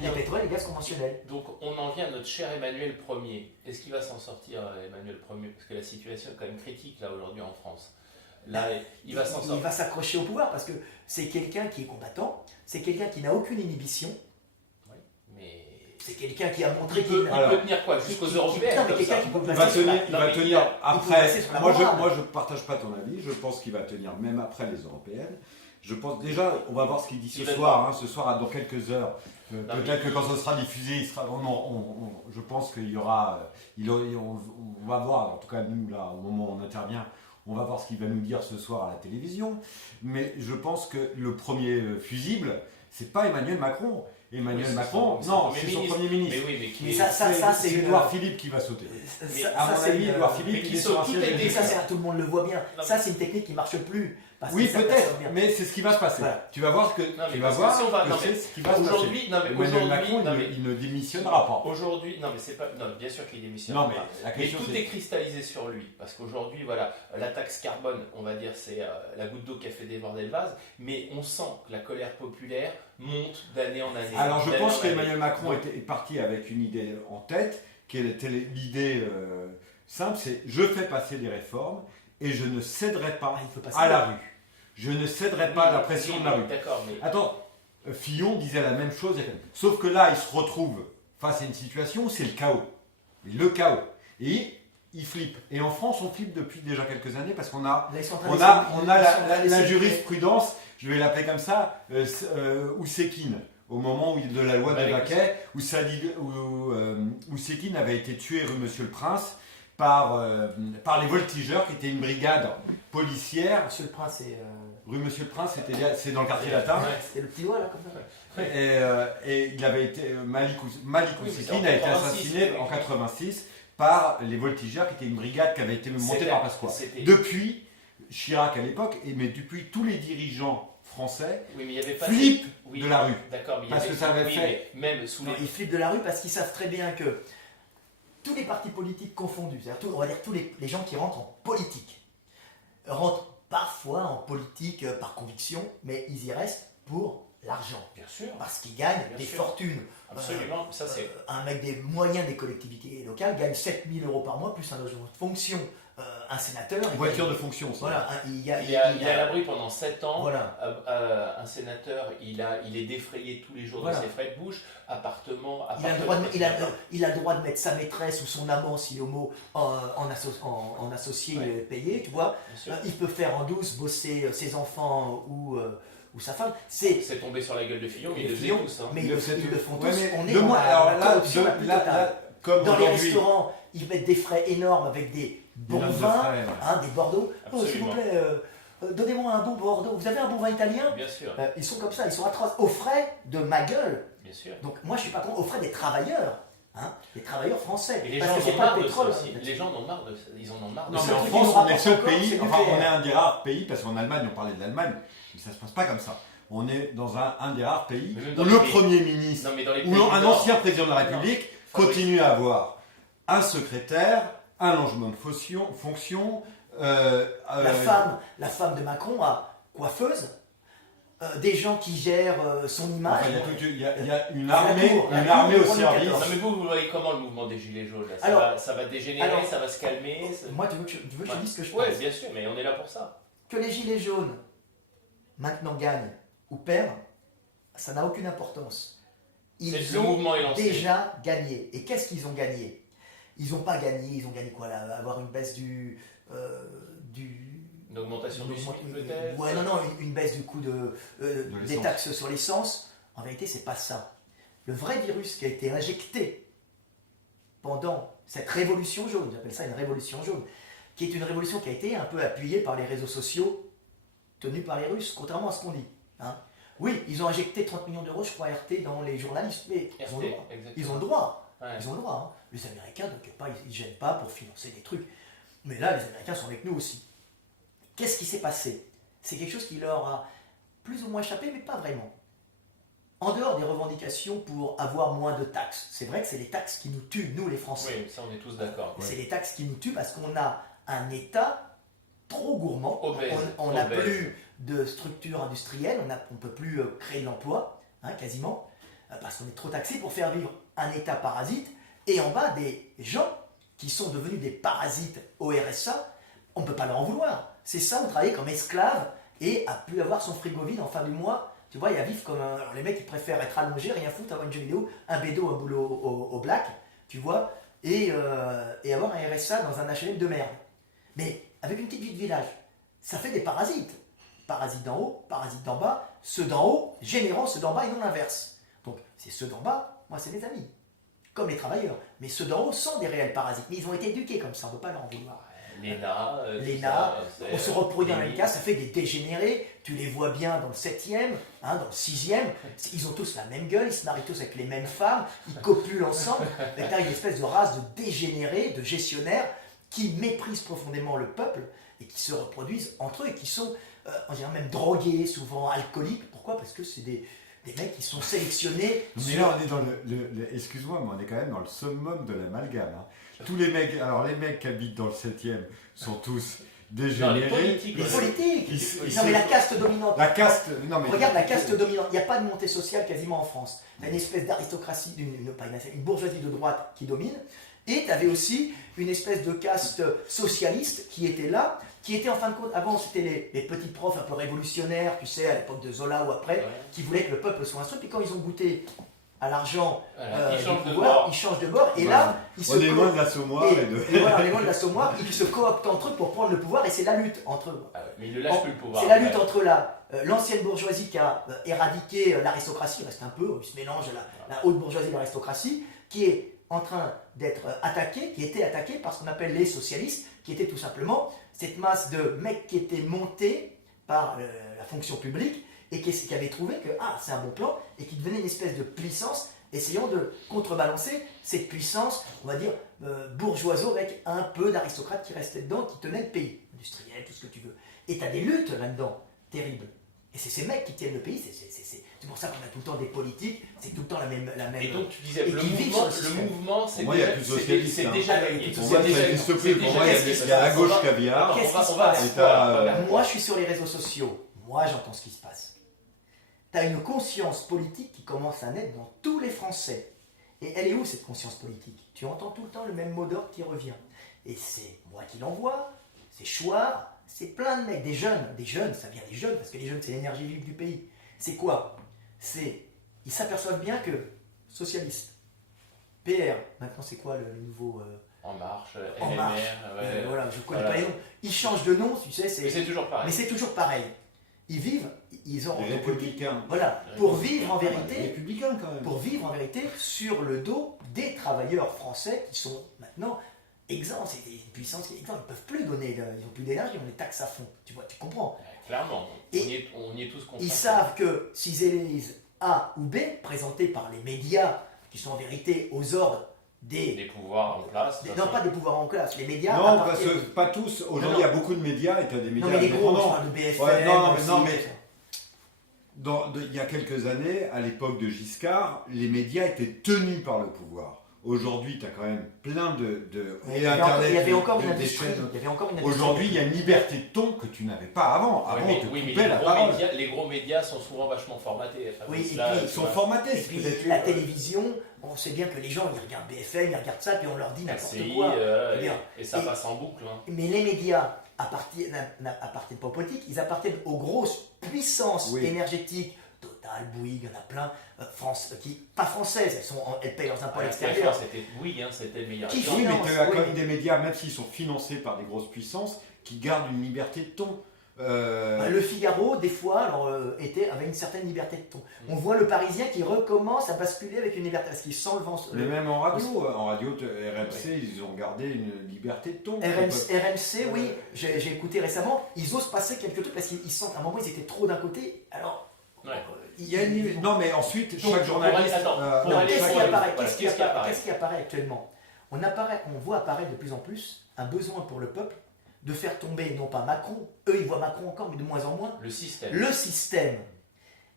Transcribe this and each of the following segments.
les pétrole et les gaz conventionnels. Donc on en vient à notre cher Emmanuel Ier. Est-ce qu'il va s'en sortir, Emmanuel Ier? Parce que la situation est quand même critique là aujourd'hui en France. Là, il va s'en sortir. Il va s'accrocher au pouvoir parce que c'est quelqu'un qui est combattant, c'est quelqu'un qui n'a aucune inhibition. Oui, mais c'est quelqu'un qui a montré il peut tenir quoi jusqu'aux européennes? Il va tenir après. Moi, je ne partage pas ton avis. Je pense qu'il va tenir même après les européennes. Je pense déjà, on va voir ce qu'il dit ce soir. Ce soir, dans quelques heures. Peut-être que quand ce sera diffusé, je pense qu'il y aura. On va voir, en tout cas nous, là, au moment où on intervient, on va voir ce qu'il va nous dire ce soir à la télévision. Mais je pense que le premier fusible, c'est pas Emmanuel Macron. Emmanuel Macron, non, c'est son Premier ministre. Mais ça, c'est Édouard Philippe qui va sauter. À mon avis, Édouard Philippe, il est sur un siège. Ça, tout le monde le voit bien. Ça, c'est une technique qui ne marche plus. Oui, peut-être, mais c'est ce qui va se passer. Voilà. Tu vas voir que c'est ce qui va se passer. Emmanuel Macron, il ne démissionnera pas. Aujourd'hui, non, mais c'est pas. Non, bien sûr qu'il démissionnera pas. Mais tout est cristallisé sur lui. Parce qu'aujourd'hui, voilà, la taxe carbone, on va dire, c'est la goutte d'eau qui a fait déborder le vase. Mais on sent que la colère populaire monte d'année en année. Alors, je pense qu'Emmanuel Macron est parti avec une idée en tête, qui était l'idée simple, c'est je fais passer des réformes. Et je ne céderai pas à la rue. Je ne céderai pas à la pression de la rue. Attends, Fillon disait la même chose. Sauf que là, il se retrouve face à une situation où c'est le chaos. Le chaos. Et il flippe. Et en France, on flippe depuis déjà quelques années parce qu'on a la jurisprudence, je vais l'appeler comme ça, Oussekine. Au moment de la loi de Baquet, où Oussekine avait été tué rue Monsieur le Prince. Par les voltigeurs qui étaient une brigade policière. Monsieur le Prince, c'est... Rue Monsieur le Prince, c'est dans le quartier latin. C'était le petit doigt là, comme ça. Et il avait été, Malik Oussekine a été assassiné en 86 par les voltigeurs qui étaient une brigade qui avait été montée par Pasqua. Depuis, Chirac à l'époque, mais depuis tous les dirigeants français flippent de la rue. D'accord, mais parce que ça avait fait... Même sous ils flippent de la rue parce qu'ils savent très bien que tous les partis politiques confondus, c'est-à-dire on va dire tous les gens qui rentrent en politique, rentrent parfois en politique par conviction, mais ils y restent pour l'argent. Bien sûr. Parce qu'ils gagnent des fortunes. Absolument, ça c'est... Un mec des moyens des collectivités locales gagne 7 000 € par mois, plus un logement de fonction. Un sénateur... Une voiture de fonction, ça. Voilà, il est à l'abri pendant 7 ans. Voilà. Un sénateur, il est défrayé tous les jours de ses frais de bouche. Appartement, il a le droit de mettre sa maîtresse ou son amant, s'il est homo, en associé payé, tu vois. Il peut faire en douce bosser ses enfants ou sa femme. C'est tombé sur la gueule de Fillon, ils le faisaient tous. Mais ils le font tous. On est dans les restaurants, ils mettent des frais énormes avec des bons vins, des Bordeaux. Oh, s'il vous plaît, donnez-moi un bon Bordeaux. Vous avez un bon vin italien? Bien sûr. Ils sont comme ça, ils sont atroces. Aux frais de ma gueule. Bien sûr. Donc moi, je ne suis pas contre. Aux frais des travailleurs. Les travailleurs français. Et les gens en ont marre de ça aussi. Les gens en ont marre de ça. Ils en ont marre de ça. Non, mais en France, on est le seul pays, on est un des rares pays, parce qu'en Allemagne, on parlait de l'Allemagne, mais ça ne se passe pas comme ça. On est dans un des rares pays où le Premier ministre ou un ancien président de la République continue à avoir un secrétaire, un logement de fonction. La femme de Macron a coiffeuse. Des gens qui gèrent son image. Il y a une armée au service. Non, mais vous voyez comment le mouvement des Gilets jaunes là, ça va dégénérer, ça va se calmer. Moi, tu veux que je te dise ce que je pense? Oui, bien sûr, mais on est là pour ça. Que les Gilets jaunes maintenant gagnent ou perdent, ça n'a aucune importance. Ils ont déjà gagné. Et qu'est-ce qu'ils ont gagné? Ils n'ont pas gagné, ils ont gagné quoi là? Avoir une baisse une augmentation du SMIC peut-être? Ouais, non, une baisse du coût des taxes sur l'essence. En vérité, c'est pas ça. Le vrai virus qui a été injecté pendant cette révolution jaune, j'appelle ça une révolution jaune, qui est une révolution qui a été un peu appuyée par les réseaux sociaux tenus par les Russes, contrairement à ce qu'on dit. Oui, ils ont injecté 30 millions d'euros, je crois, RT dans les journalistes, mais ils ont le droit. Ouais. Ils ont le droit. Les Américains, donc, ils ne gênent pas pour financer des trucs. Mais là, les Américains sont avec nous aussi. Qu'est-ce qui s'est passé? C'est quelque chose qui leur a plus ou moins échappé, mais pas vraiment. En dehors des revendications pour avoir moins de taxes, c'est vrai que c'est les taxes qui nous tuent, nous les Français. Oui, ça on est tous d'accord. C'est les taxes qui nous tuent parce qu'on a un État trop gourmand. Obèse. On n'a plus de structure industrielle, on ne peut plus créer de l'emploi, quasiment. parce qu'on est trop taxé pour faire vivre un État parasite, et en bas des gens qui sont devenus des parasites au RSA, on ne peut pas leur en vouloir. C'est ça, on travaillait comme esclave et a pu avoir son frigo vide en fin du mois. Tu vois, il y a vivre comme un... Alors les mecs, ils préfèrent être allongés, rien foutre, avoir une jeu vidéo, un bédo, un boulot au black, tu vois, et avoir un RSA dans un HLM de merde. Mais avec une petite vie de village, ça fait des parasites. Parasites d'en haut, parasites d'en bas, ceux d'en haut générant ceux d'en bas et non l'inverse. Donc c'est ceux d'en bas, moi c'est mes amis, comme les travailleurs. Mais ceux d'en haut sont des réels parasites, mais ils ont été éduqués comme ça, on ne peut pas leur en vouloir. L'ENA, on se reproduit dans le même cas, ça fait des dégénérés, tu les vois bien dans le 7e, dans le 6e, ils ont tous la même gueule, ils se marient tous avec les mêmes femmes, ils copulent ensemble, et tu as une espèce de race de dégénérés, de gestionnaires, qui méprisent profondément le peuple, et qui se reproduisent entre eux, et qui sont, on dirait même drogués, souvent alcooliques. Pourquoi ? Parce que c'est des mecs qui sont sélectionnés. Mais là, on est dans excuse-moi, mais on est quand même dans le summum de l'amalgame. Tous les mecs, alors les mecs qui habitent dans le 7e sont tous dégénérés. Les politiques. Non, mais la caste dominante. Regarde la caste dominante. Il n'y a pas de montée sociale quasiment en France. Tu as une espèce d'aristocratie, une bourgeoisie de droite qui domine. Et tu avais aussi une espèce de caste socialiste qui était là, qui était en fin de compte, avant c'était les petits profs un peu révolutionnaires, tu sais, à l'époque de Zola ou après, qui voulaient que le peuple soit instruit. Puis quand ils ont goûté à l'argent, ils changent de bord. Et là, on est loin de l'assommoir. Et voilà, on est loin de l'assommoir. Ils se cooptent entre eux pour prendre le pouvoir. Et c'est la lutte entre eux. Mais ils ne lâchent plus le pouvoir. C'est la lutte entre l'ancienne bourgeoisie qui a éradiqué l'aristocratie, il reste un peu, il se mélange la haute bourgeoisie et l'aristocratie, qui est en train d'être attaquée, qui était attaquée par ce qu'on appelle les socialistes, qui étaient tout simplement cette masse de mecs qui étaient montés par la fonction publique et qui avaient trouvé que c'est un bon plan et qui devenait une espèce de puissance, essayant de contrebalancer cette puissance, on va dire, bourgeoiseau avec un peu d'aristocrates qui restaient dedans, qui tenaient le pays, industriel, tout ce que tu veux. Et tu as des luttes là-dedans, terribles. Et c'est ces mecs qui tiennent le pays, c'est pour ça qu'on a tout le temps des politiques, c'est tout le temps la même. Et donc tu disais, le mouvement, c'est déjà gagné. Pour moi, ça n'existe plus. Pour moi, il y a la gauche caviar. Qu'est-ce qui se passe ? Moi, je suis sur les réseaux sociaux. Moi, j'entends ce qui se passe. Tu as une conscience politique qui commence à naître dans tous les Français. Et elle est où, cette conscience politique ? Tu entends tout le temps le même mot d'ordre qui revient. Et c'est moi qui l'envoie, c'est Chouard, c'est plein de mecs, des jeunes, ça vient des jeunes, parce que les jeunes, c'est l'énergie vive du pays. C'est quoi ? Ils s'aperçoivent bien que socialiste, PR, maintenant c'est quoi le nouveau... En Marche, LMR, voilà, je ne connais pas les noms. Ils changent de nom, tu sais. Mais c'est toujours pareil. Mais c'est toujours pareil. Ils vivent, ils ont... Les Républicains. Voilà, pour vivre en vérité... Les Républicains quand même. Pour vivre en vérité sur le dos des travailleurs français qui sont maintenant... exempts, c'est une puissance qui est exempte, ils ne peuvent plus donner, ils n'ont plus d'énergie, on les taxe à fond, tu vois, tu comprends. Clairement, on y est tous confrontés. Ils savent que s'ils élisent A ou B, présentés par les médias, qui sont en vérité aux ordres des pouvoirs en place. Non, pas des pouvoirs en place, les médias... Non, parce que pas tous, aujourd'hui il y a beaucoup de médias et tu as des médias... Non mais les gros, je parle de BFM... il y a quelques années, à l'époque de Giscard, les médias étaient tenus par le pouvoir. Aujourd'hui, tu as quand même plein il y avait encore une industrie. Aujourd'hui, il y a une liberté de ton que tu n'avais pas avant. Avant, on te coupait la parole. Les gros médias sont souvent vachement formatés. Ils sont formatés. Et puis la télévision, on sait bien que les gens, ils regardent BFM, ils regardent ça, puis on leur dit n'importe quoi. Et ça passe en boucle. Mais les médias n'appartiennent pas aux politiques, ils appartiennent aux grosses puissances énergétiques. Total, Bouygues, il y en a plein, pas françaises, elles payent leurs impôts à l'extérieur. C'était Bouygues, c'était le meilleur. Oui, mais tu as quand même des médias, même s'ils sont financés par des grosses puissances, qui gardent une liberté de ton. Le Figaro, des fois, avait une certaine liberté de ton. On voit le Parisien qui recommence à basculer avec une liberté, parce qu'il sent le vent. Mais même en radio, RMC, ils ont gardé une liberté de ton. RMC, oui, j'ai écouté récemment, ils osent passer quelques trucs, parce qu'ils sentent, à un moment, ils étaient trop d'un côté, alors... Il y a une... Non, mais ensuite, chaque journaliste... Qu'est-ce qui apparaît actuellement ? On voit apparaître de plus en plus un besoin pour le peuple de faire tomber, non pas Macron, eux ils voient Macron encore, mais de moins en moins, le système.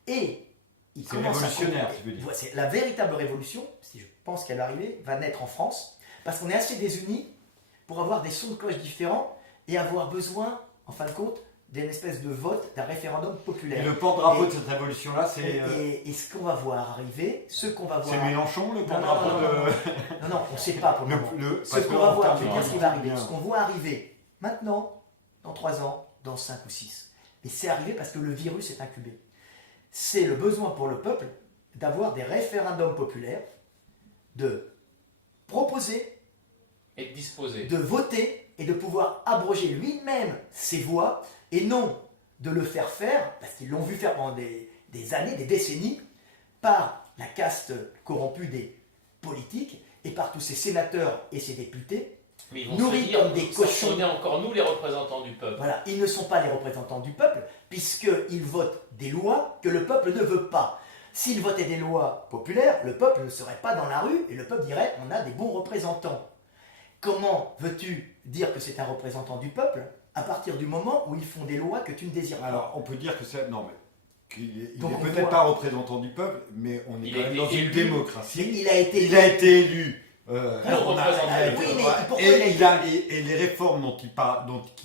Et il commence révolutionnaire, tu veux dire. C'est la véritable révolution, si je pense qu'elle va arriver, va naître en France, parce qu'on est assez désunis pour avoir des sons de cloche différents et avoir besoin, en fin de compte, d'une espèce de vote, d'un référendum populaire. Et le porte-drapeau de cette révolution-là, c'est... Et ce qu'on va voir arriver, C'est Mélenchon, le porte-drapeau de... Non, on ne sait pas pour le moment. Ce qu'on va voir, ce qui va arriver. Ce qu'on voit arriver maintenant, dans 3 ans, dans 5 ou 6. Et c'est arrivé parce que le virus est incubé. C'est le besoin pour le peuple d'avoir des référendums populaires, de proposer, et de disposer, de voter et de pouvoir abroger lui-même ses voix et non de le faire faire, parce qu'ils l'ont vu faire pendant des années, des décennies, par la caste corrompue des politiques et par tous ces sénateurs et ces députés. Mais ils vont nourris se dire, comme des cochons. On est encore nous les représentants du peuple. Voilà, ils ne sont pas les représentants du peuple, puisqu'ils votent des lois que le peuple ne veut pas. S'ils votaient des lois populaires, le peuple ne serait pas dans la rue et le peuple dirait on a des bons représentants. Comment veux-tu dire que c'est un représentant du peuple à partir du moment où ils font des lois que tu ne désires pas? Alors, on peut dire que c'est... Non, mais... Il Donc, n'est peut-être pas représentant du peuple, mais on est quand même dans une démocratie. Il a été élu. Et les réformes dont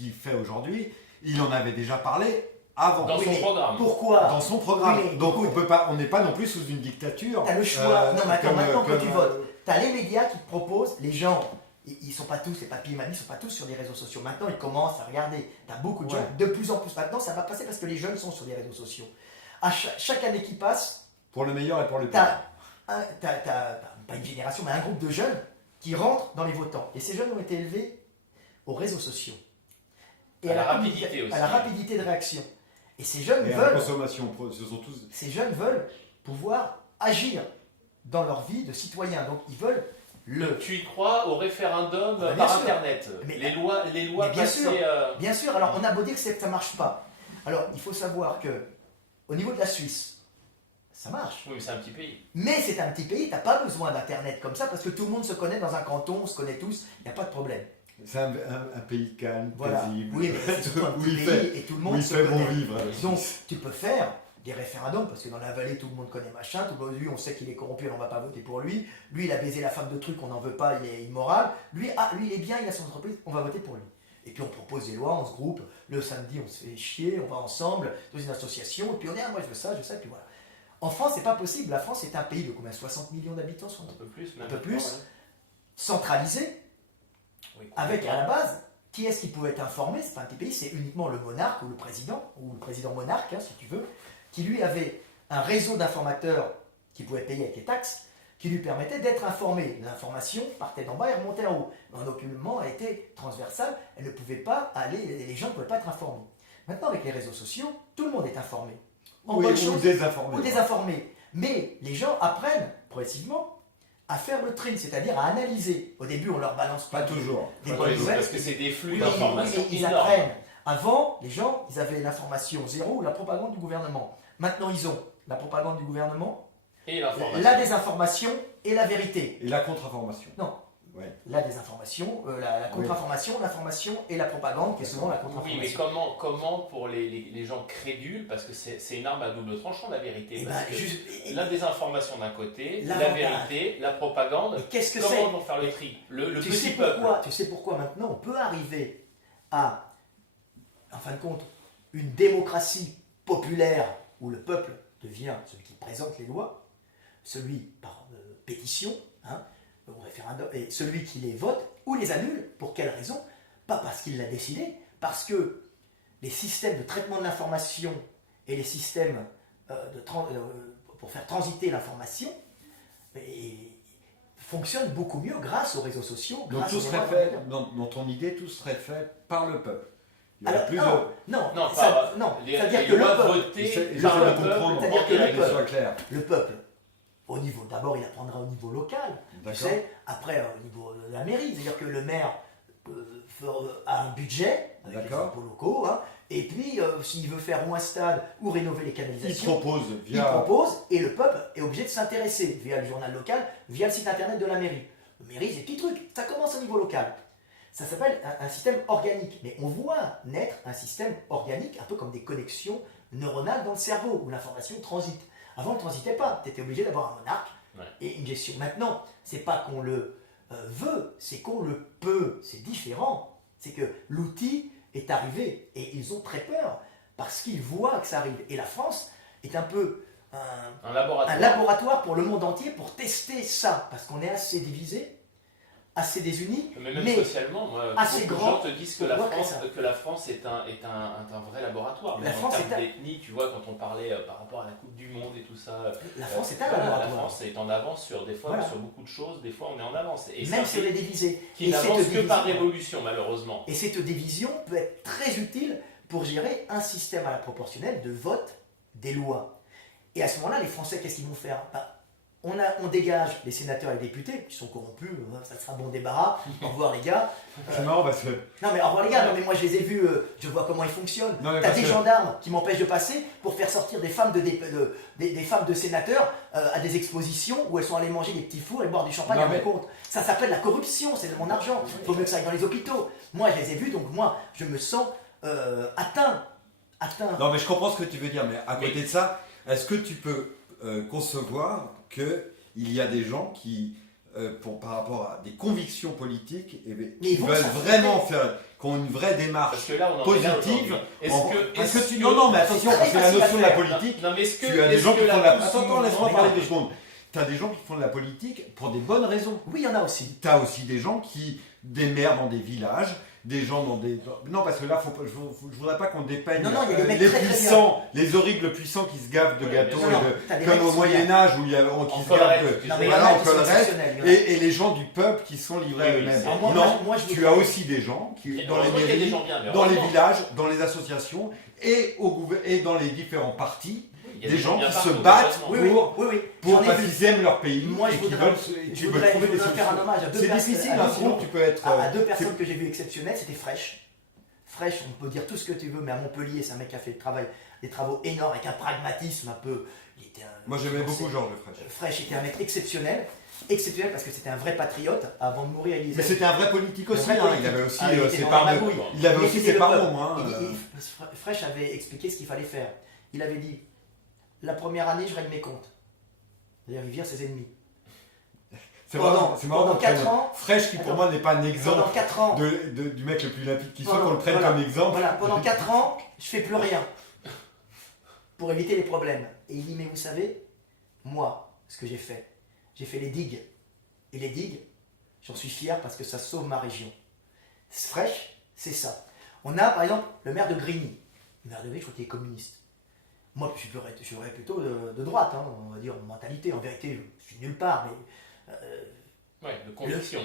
il fait aujourd'hui, il en avait déjà parlé avant. Dans son programme. Pourquoi? Dans son programme. Oui, donc on n'est pas non plus sous une dictature. Tu as le choix. Non, mais attends, maintenant que tu votes, tu as les médias qui te proposent, les gens, ils ne sont pas tous, les papis et mamies, ils ne sont pas tous sur les réseaux sociaux. Maintenant, ils commencent à regarder. Tu as beaucoup de gens, de plus en plus maintenant, ça va passer parce que les jeunes sont sur les réseaux sociaux. À chaque année qui passe, pour le meilleur et pour le tu pire. as pas une génération, mais un groupe de jeunes qui rentrent dans les votants. Et ces jeunes ont été élevés aux réseaux sociaux. Et à la rapidité aussi. À la rapidité de réaction. Et ces jeunes veulent... la consommation, ce sont tous... Ces jeunes veulent pouvoir agir dans leur vie de citoyen. Donc ils veulent le... Tu y crois au référendum par Internet? Les lois bien sûr, bien sûr. Alors on a beau dire que ça ne marche pas. Alors il faut savoir que au niveau de la Suisse, ça marche. Oui, mais c'est un petit pays. Mais c'est un petit pays, tu n'as pas besoin d'Internet comme ça parce que tout le monde se connaît dans un canton, on se connaît tous, il n'y a pas de problème. C'est un pays calme, voilà. paisible, oui, mais c'est un petit pays et tout le monde se connaît. Bon vivre. Donc tu peux faire des référendums parce que dans la vallée tout le monde connaît machin, tout le monde, lui on sait qu'il est corrompu, on ne va pas voter pour lui. Lui il a baisé la femme de truc, on n'en veut pas, il est immoral. Lui il est bien, il a son entreprise, on va voter pour lui. Et puis on propose des lois, on se groupe, le samedi on se fait chier, on va ensemble dans une association, et puis on est, moi je veux ça, et puis voilà. En France, c'est pas possible. La France est un pays de combien? 60 millions d'habitants, un peu plus, même un peu plus, centralisé, avec à la base, qui est-ce qui pouvait être informé? C'est pas un petit pays, c'est uniquement le monarque ou le président monarque, hein, si tu veux, qui lui avait un réseau d'informateurs qui pouvait payer avec les taxes, qui lui permettait d'être informé. L'information partait d'en bas et remontait en haut. En aucunement, elle était transversale, elle ne pouvait pas aller, les gens ne pouvaient pas être informés. Maintenant, avec les réseaux sociaux, tout le monde est informé. Ou désinformés. Mais les gens apprennent progressivement à faire le tri, c'est-à-dire à analyser. Au début, on leur balance pas toujours. Parce que c'est des flux d'informations. Ils apprennent. Avant, les gens, ils avaient l'information zéro ou la propagande du gouvernement. Maintenant, ils ont la propagande du gouvernement, et la désinformation et la vérité. Et la contre-information. Non. Ouais. La désinformation, la contre-information, l'information et la propagande, qui est souvent la contre-information. Oui, mais comment pour les gens crédules, parce que c'est une arme à double tranchant, la vérité. La désinformation d'un côté, la vérité, la propagande, qu'est-ce que comment vont faire le tri? Le petit peuple. Tu sais pourquoi maintenant on peut arriver à, en fin de compte, une démocratie populaire où le peuple devient celui qui présente les lois, celui par pétition, hein, au référendum, et celui qui les vote ou les annule. Pour quelle raison? Pas parce qu'il l'a décidé, parce que les systèmes de traitement de l'information et les systèmes pour faire transiter l'information fonctionnent beaucoup mieux grâce aux réseaux sociaux. Donc tout serait fait, dans ton idée, tout serait fait par le peuple. Alors, non, c'est-à-dire que le peuple, au niveau, d'abord, il apprendra au niveau local, tu sais, après au niveau de la mairie, c'est-à-dire que le maire a un budget avec les impôts locaux, hein, et puis s'il veut faire ou un stade ou rénover les canalisations, il propose et le peuple est obligé de s'intéresser via le journal local, via le site internet de la mairie. La mairie, c'est des petits trucs, ça commence au niveau local. Ça s'appelle un système organique, mais on voit naître un système organique, un peu comme des connexions neuronales dans le cerveau, où l'information transite. Avant, on ne transitait pas, tu étais obligé d'avoir un monarque et une gestion. Maintenant, c'est pas qu'on le veut, c'est qu'on le peut, c'est différent. C'est que l'outil est arrivé et ils ont très peur parce qu'ils voient que ça arrive. Et la France est un peu un laboratoire pour le monde entier pour tester ça parce qu'on est assez divisé, assez désunis, mais socialement, moi, assez beaucoup de gens te disent que la France est un vrai laboratoire. La en France termes d'ethnie, tu vois, quand on parlait par rapport à la Coupe du Monde et tout ça, la France est un laboratoire. La France est en avance sur beaucoup de choses, des fois on est en avance. Et même si on est divisé. Qui n'avance que par révolution, malheureusement. Et cette division peut être très utile pour gérer un système à la proportionnelle de vote des lois. Et à ce moment-là, les Français, qu'est-ce qu'ils vont faire? On dégage les sénateurs et les députés qui sont corrompus, ça sera bon débarras. Au revoir les gars. C'est marrant parce que. Non mais au revoir les gars, non mais moi je les ai vus, je vois comment ils fonctionnent. T'as des gendarmes qui m'empêchent de passer pour faire sortir des femmes des femmes de sénateurs à des expositions où elles sont allées manger des petits fours et boire du champagne à mon compte. Ça s'appelle la corruption, c'est de mon argent. Il faut mieux que ça aille dans les hôpitaux. Moi je les ai vus, donc moi je me sens atteint. Non mais je comprends ce que tu veux dire, mais à côté de ça, est-ce que tu peux concevoir qu'il y a des gens qui, par rapport à des convictions politiques, qui veulent vraiment faire, qui ont une vraie démarche positive. Non, mais attention, parce que la notion de la politique, tu as des gens qui font de la politique. Attends, laisse-moi parler 2 secondes. Tu as des gens qui font de la politique pour des bonnes raisons. Oui, il y en a aussi. Tu as aussi des gens des maires dans des villages, des gens dans des... Non, parce que là, je ne voudrais pas qu'on dépeigne les puissants, les horribles puissants qui se gavent de gâteaux, comme au Moyen-Âge où qui se gavent on collerette, et les gens du peuple qui sont livrés à eux-mêmes. Non, tu as aussi des gens qui, dans les mairies, dans les villages, dans les associations et dans les différents partis, des gens qui se battent pour parce qu'ils aiment leur pays et qui veulent trouver des solutions. Faire un hommage à deux c'est difficile, sinon tu peux être... À 2 personnes que j'ai vues exceptionnelles, c'était Frêche. Frêche, on peut dire tout ce que tu veux, mais à Montpellier, c'est un mec qui a fait des travaux énormes avec un pragmatisme un peu... Moi j'aimais beaucoup Georges Frêche. Frêche était un mec exceptionnel parce que c'était un vrai patriote avant de mourir. Mais c'était un vrai politique aussi, il avait aussi ses parents. Frêche avait expliqué ce qu'il fallait faire. Il avait dit: la première année, je règle mes comptes. C'est-à-dire, il vire ses ennemis. C'est marrant. Pendant 4 ans. Frêche, qui pour moi n'est pas un exemple pendant 4 ans, du mec le plus limpide qui soit, qu'on le prenne comme exemple. Voilà, pendant 4 ans, je fais plus rien. Pour éviter les problèmes. Et il dit: mais vous savez, moi, ce que j'ai fait les digues. Et les digues, j'en suis fier parce que ça sauve ma région. Frêche, c'est ça. On a, par exemple, le maire de Grigny. Le maire de Grigny, je crois qu'il est communiste. Moi, je serais plutôt de droite, on va dire, en mentalité. En vérité, je suis nulle part, mais... de conviction,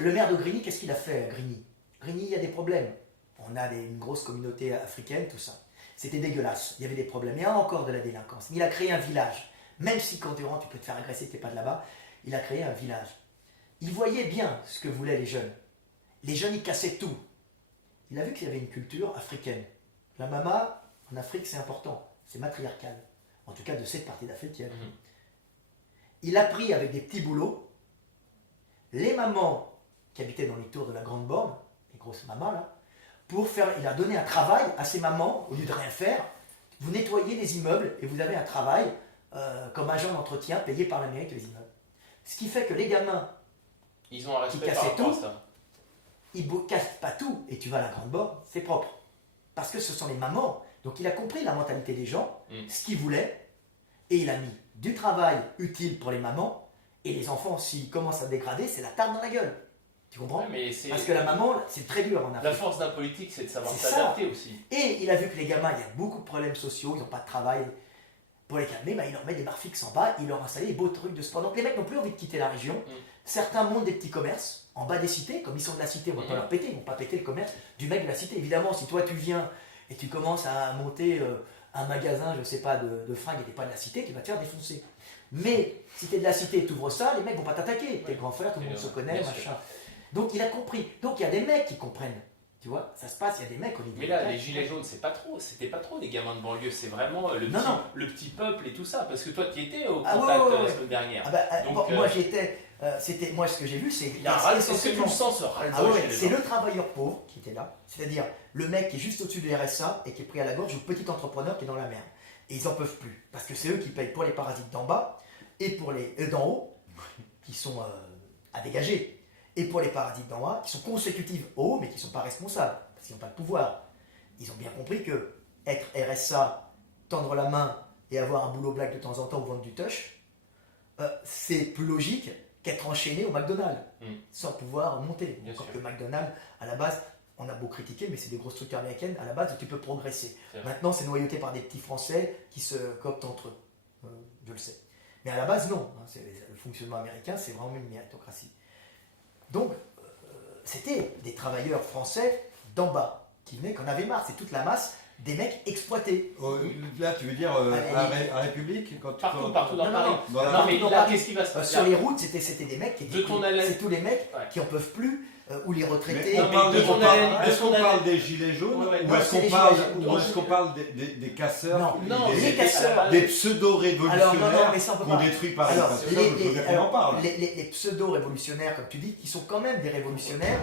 le maire de Grigny, qu'est-ce qu'il a fait à Grigny? Grigny, il y a des problèmes. On a une grosse communauté africaine, tout ça. C'était dégueulasse, il y avait des problèmes. Il y a encore de la délinquance. Mais il a créé un village. Même si quand tu rentres, tu peux te faire agresser, tu n'es pas de là-bas. Il a créé un village. Il voyait bien ce que voulaient les jeunes. Les jeunes, ils cassaient tout. Il a vu qu'il y avait une culture africaine. La mama, en Afrique, c'est important. C'est matriarcal, en tout cas de cette partie d'Afrique. Il a pris avec des petits boulots les mamans qui habitaient dans les tours de la Grande Borne, les grosses mamas là, il a donné un travail à ces mamans, au lieu de rien faire. Vous nettoyez les immeubles et vous avez un travail comme agent d'entretien payé par la mairie des immeubles. Ce qui fait que les gamins ils ont un respect qui cassaient tout, ça. Ils ne cassent pas tout et tu vas à la Grande Borne, c'est propre. Parce que ce sont les mamans. Donc il a compris la mentalité des gens, ce qu'ils voulaient, et il a mis du travail utile pour les mamans, et les enfants, s'ils commencent à dégrader, c'est la tarte dans la gueule. Tu comprends? Parce que la maman, c'est très dur en Afrique. La force d'un politique, c'est de savoir s'adapter aussi. Et il a vu que les gamins, il y a beaucoup de problèmes sociaux, ils n'ont pas de travail. Pour les calmer, il leur met des barres fixes en bas, il leur a installé des beaux trucs de sport. Donc les mecs n'ont plus envie de quitter la région. Certains montent des petits commerces en bas des cités, comme ils sont de la cité, on va pas leur péter, ils ne vont pas péter le commerce du mec de la cité. Évidemment, si toi tu viens et tu commences à monter un magasin, je sais pas, de fringues et t'es pas de la cité, tu vas te faire défoncer. Mais si tu es de la cité et tu ouvres ça, les mecs vont pas t'attaquer. T'es le grand frère, tout le monde se connaît, machin. Donc il a compris. Donc il y a des mecs qui comprennent. Tu vois, ça se passe, il y a des mecs au niveau. Mais là, les gilets jaunes, c'était pas trop des gamins de banlieue, c'est vraiment le petit peuple et tout ça. Parce que toi, tu y étais au contact la semaine dernière. Donc, moi, j'étais. Moi, ce que j'ai vu, c'est. Est-ce que tu le sens, ce ras-le-bol c'est le travailleur pauvre qui était là. C'est-à-dire le mec qui est juste au-dessus du RSA et qui est pris à la gorge, ou le petit entrepreneur qui est dans la merde. Et ils en peuvent plus. Parce que c'est eux qui payent pour les parasites d'en bas et pour les d'en haut, qui sont à dégager. Et pour les parasites d'en bas, qui sont consécutives au haut, mais qui ne sont pas responsables. parce qu'ils n'ont pas de pouvoir. Ils ont bien compris que être RSA, tendre la main et avoir un boulot black de temps en temps ou vendre du tush, c'est plus logique qu'être enchaîné au McDonald's, sans pouvoir monter. Encore que McDonald's, à la base, on a beau critiquer, mais c'est des grosses structures américaines, à la base, tu peux progresser. Maintenant, c'est noyauté par des petits Français qui se cooptent entre eux. Je le sais. Mais à la base, non. Le fonctionnement américain, c'est vraiment une méritocratie. Donc, c'était des travailleurs français d'en bas, qui venaient, qu'on avait marre. C'est toute la masse des mecs exploités. Là, tu veux dire à République Partout dans Paris. Non, mais là, qu'est-ce qui va se passer sur les routes, c'était des mecs qui étaient. C'est tous les mecs qui en peuvent plus, ou les retraités. Est-ce qu'on parle des gilets jaunes ou est-ce qu'on parle des casseurs? Non, les casseurs. Des pseudo-révolutionnaires qu'on détruit Paris. Les pseudo-révolutionnaires, comme tu dis, qui sont quand même des révolutionnaires,